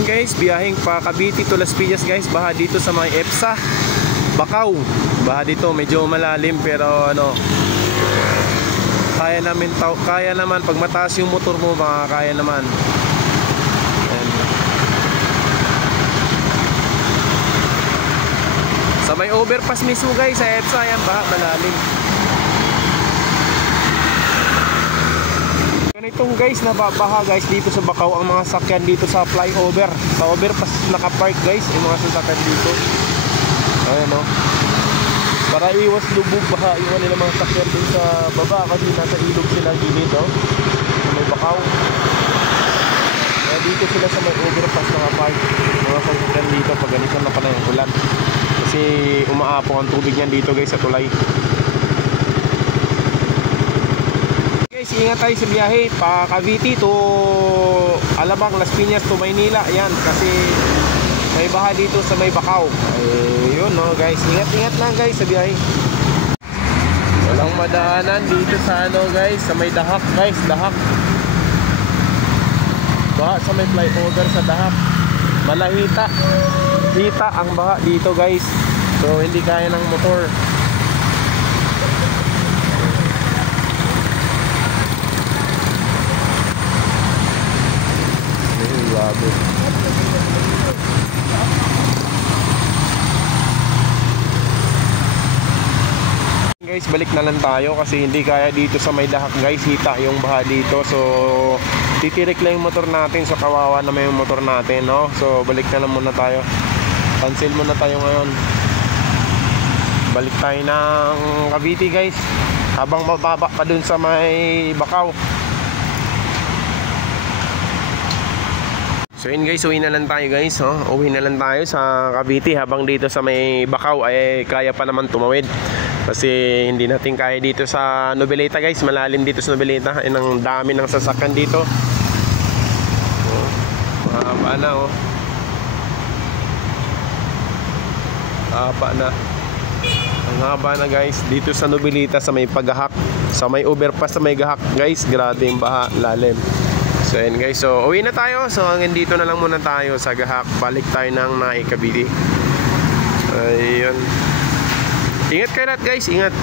ayun guys, biyaheng pa Cavite to Las Piñas guys. Baha dito sa may EPSA Bacau. Baha dito, medyo malalim pero ano, kaya naman pag mataas yung motor mo, makakaya naman. Ayan. Sa may overpass mismo guys, sa EPSA yan, baha malalim. Ganitong guys, nababaha guys dito sa Bacau ang mga sakyan dito sa flyover. Sa overpass nakapark guys, yung mga sasakyan dito. Ayan o. Para iwas lubog, baha iwan nila mga sakyan dun sa baba kasi nasa ilog sila gilid o. Sa may Bacau. Kaya dito sila sa may overpass nakapark. Mga sasakyan dito pag ganito na pala yung ulan. Kasi umaapong ang tubig niyan dito guys sa tulay. Guys, ingat tayo sa biyahe pa Cavite to Alabang, Las Piñas to Maynila. Ayan, kasi may baha dito sa may Bacau. Ayun no guys, ingat lang guys sa biyahe. Walang madaanan dito sa ano guys, sa may Dahak guys, Dahak. Baha sa may flyover sa Dahak. Malahita. Hita ang baha dito guys. So hindi kaya ng motor. Guys, balik na lang tayo kasi hindi kaya dito sa may Dahak guys, hita yung baha dito. So titirik lang yung motor natin, so kawawa naman yung motor natin, no? So balik na lang muna tayo, cancel muna tayo ngayon. Balik tayo ng Cavite guys, habang mababa pa dun sa may Bacau. So yun guys, uwi na lang tayo guys, oh. Uwi na lang tayo sa Cavite habang dito sa may Bacau ay kaya pa naman tumawid. Kasi hindi natin kaya dito sa Noveleta guys, malalim dito sa Noveleta. Ay, ang dami ng sasakyan dito. Oh, mahaba na oh. Mahaba na. Ang haba na guys dito sa Noveleta sa may Pagahak, sa may overpass sa may Gahak guys. Grabe yung baha, lalim. So yun guys, so uwi na tayo. So hanggang dito na lang muna tayo sa Gahak. Balik tayo ng Naik Cavite. Ayun. Ingat kayo lahat guys, ingat.